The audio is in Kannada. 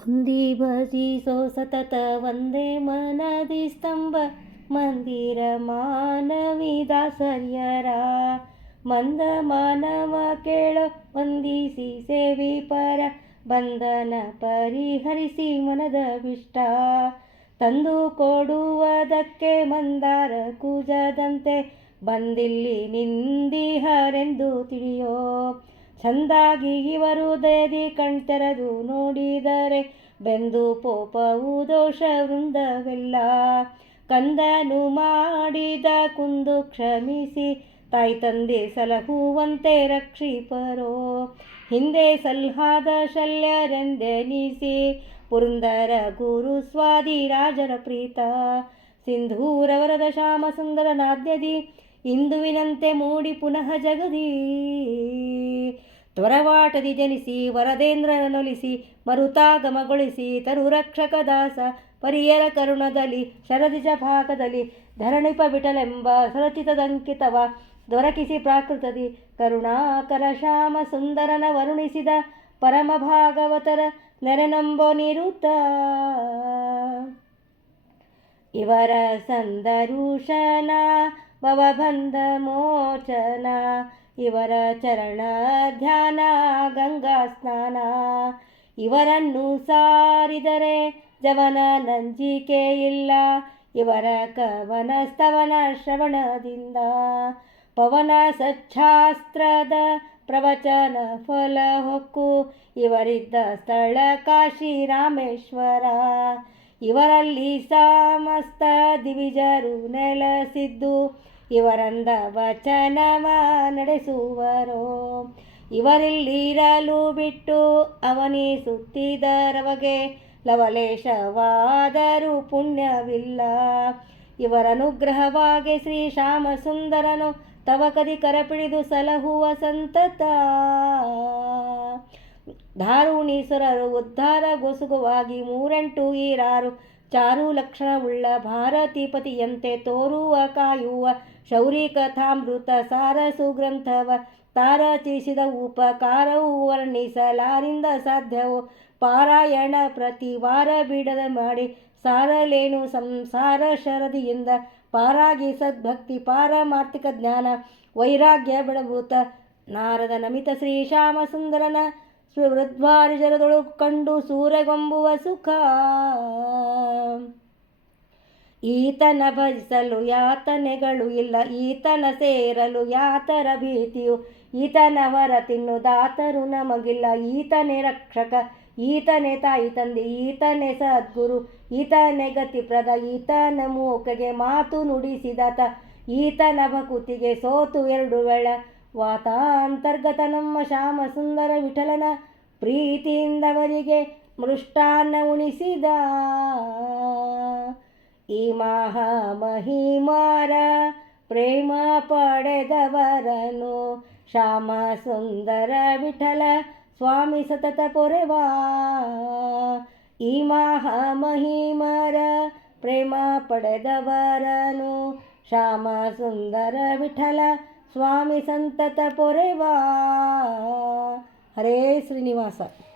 ಒಂದಿ ಭಜಿಸೋ ಸತತ ಒಂದೇ ಮನದಿ ಸ್ತಂಭ ಮಂದಿರ ಮಾನವಿ ದಾಸರ್ಯರ ಮಂದ ಮಾನವ ಕೇಳೋ ವಂದಿಸಿ ಸೇವಿ ಪರ ಬಂಧನ ಪರಿಹರಿಸಿ ಮನದ ವಿಷ್ಟ ತಂದು ಕೊಡುವುದಕ್ಕೆ ಮಂದಾರ ಕೂಜದಂತೆ ಬಂದಿಲ್ಲಿ ನಿಂದಿಹರೆಂದು ತಿಳಿಯೋ ಚಂದಾಗಿ ಇವರು ದಯದಿ ಕಣ್ತೆರೆದು ನೋಡಿದರೆ ಬೆಂದು ಪೋಪವು ದೋಷ ವೃಂದವೆಲ್ಲ ಕಂದನು ಮಾಡಿದ ಕುಂದು ಕ್ಷಮಿಸಿ ತಾಯಿ ತಂದೆ ಸಲಹುವಂತೆ ರಕ್ಷಿಪರೋ ಹಿಂದೆ ಸಲ್ಹಾದ ಶಲ್ಯರೆಂದೆನಿಸಿ ಪುರಂದರ ಗುರು ಸ್ವಾದಿ ರಾಜರ ಪ್ರೀತ ಸಿಂಧೂರವರದ ಶ್ಯಾಮ ಸುಂದರ ನಾದ್ಯದಿ ಇಂದುವಿನಂತೆ ಮೂಡಿ ಪುನಃ ಜಗದಿ ತ್ವರವಾಟದಿ ಜನಿಸಿ ವರದೇಂದ್ರನೊಲಿಸಿ ಮರುತಾಗಮಗೊಳಿಸಿ ತರು ರಕ್ಷಕ ದಾಸ ಪರಿಯರ ಕರುಣದಲ್ಲಿ ಶರದಿಜ ಭಾಗದಲ್ಲಿ ಧರಣಿಪ ವಿಠಲೆಂಬ ಸರಚಿತದಂಕಿತವ ದೊರಕಿಸಿ ಪ್ರಾಕೃತದಿ ಕರುಣಾಕರ ಶ್ಯಾಮ ಸುಂದರನ ವರುಣಿಸಿದ ಪರಮ ಭಾಗವತರ ನೆರೆನಂಬೋ ನಿರುತ ಇವರ ಸಂದರುಶನ ಭವಬಂಧ ಮೋಚನ ಇವರ ಚರಣ ಧ್ಯಾನ ಗಂಗಾ ಸ್ನಾನ ಇವರನ್ನು ಸಾರಿದರೆ ಜವನ ನಂಜಿಕೆ ಇಲ್ಲ ಇವರ ಕವನ ಸ್ತವನ ಶ್ರವಣದಿಂದ ಪವನ ಸಚ್ಛಾಸ್ತ್ರದ ಪ್ರವಚನ ಫಲ ಹೊಕ್ಕು ಇವರಿದ್ದ ಸ್ಥಳ ಕಾಶಿ ರಾಮೇಶ್ವರ ಇವರಲ್ಲಿ ಸಮಸ್ತ ದಿವಿಜರು ನೆಲೆಸಿದ್ದು ಇವರಂದ ವಚನವ ನಡೆಸುವರೋ ಇವರಿಲ್ಲಿರಲು ಬಿಟ್ಟು ಅವನಿಸುತ್ತಿದ್ದರವಗೆ ಲವಲೇಶವಾದರೂ ಪುಣ್ಯವಿಲ್ಲ ಇವರನುಗ್ರಹವಾಗಿ ಶ್ರೀ ಶ್ಯಾಮ ಸುಂದರನು ತವಕದಿ ಕರಪಿಡಿದು ಸಲಹುವ ಸಂತತ ಧಾರುಣೀಶ್ವರರು ಉದ್ಧಾರ ಗೊಸುಗುವಾಗಿ ಮೂರೆಂಟು ಈರಾರು ಚಾರು ಲಕ್ಷಣವುಳ್ಳ ಭಾರತೀಪತಿಯಂತೆ ತೋರುವ ಕಾಯುವ ಶೌರಿ ಕಥಾಮೃತ ಸಾರ ಸುಗ್ರಂಥವ ತಾರಚಿಸಿದ ಉಪಕಾರವು ವರ್ಣಿಸಲಾರಿಂದ ಸಾಧ್ಯವು ಪಾರಾಯಣ ಪ್ರತಿ ವಾರ ಬಿಡದ ಮಾಡಿ ಸಾರಲೇನು ಸಂಸಾರ ಶರದಿಯಿಂದ ಪಾರಾಗಿ ಸದ್ಭಕ್ತಿ ಪಾರಮಾರ್ಥಿಕ ಜ್ಞಾನ ವೈರಾಗ್ಯ ಬೆಳಭೂತ ನಾರದ ನಮಿತ ಶ್ರೀ ಶ್ಯಾಮ ಸುಂದರನ ವೃದ್ವಾರಿಜರದೊಳು ಕಂಡು ಸೂರೆಗೊಂಬುವ ಸುಖ ಈತನ ಭಜಿಸಲು ಯಾತನೆಗಳು ಇಲ್ಲ ಈತನ ಸೇರಲು ಯಾತರ ಭೀತಿಯು ಈತನ ಹೊರ ತಿನ್ನುದಾತರು ನಮಗಿಲ್ಲ ಈತನೇ ರಕ್ಷಕ ಈತನೇ ತಾಯಿ ತಂದೆ ಈತನೇ ಸದ್ಗುರು ಈತನೇ ಗತಿಪ್ರದ ಈತನ ಮೂಕೆಗೆ ಮಾತು ನುಡಿಸಿದಾತ ಈತನ ಭಕುತಿಗೆ ಸೋತು ಎರಡು ವೇಳ ವಾತಾಂತರ್ಗತ ನಮ್ಮ ಶ್ಯಾಮ ಸುಂದರ ವಿಠಲನ ಪ್ರೀತಿಯಿಂದವರಿಗೆ ಮೃಷ್ಟಾನ್ನ ಉಣಿಸಿದ ಈ ಮಹಾಮಹಿಮಾರ ಪ್ರೇಮ ಪಡೆದವರನು ಶ್ಯಾಮ ಸುಂದರ ವಿಠಲ ಸ್ವಾಮಿ ಸತತ ಪೊರೆವಾ ಈ ಮಹಾಮಹಿಮಾರ ಪ್ರೇಮ ಪಡೆದವರನು ಶ್ಯಾಮ ಸುಂದರ ವಿಠಲ ಸ್ವಾಮಿ ಸಂತತ ಪೊರೆವಾ. ಹರೇ ಶ್ರೀನಿವಾಸ.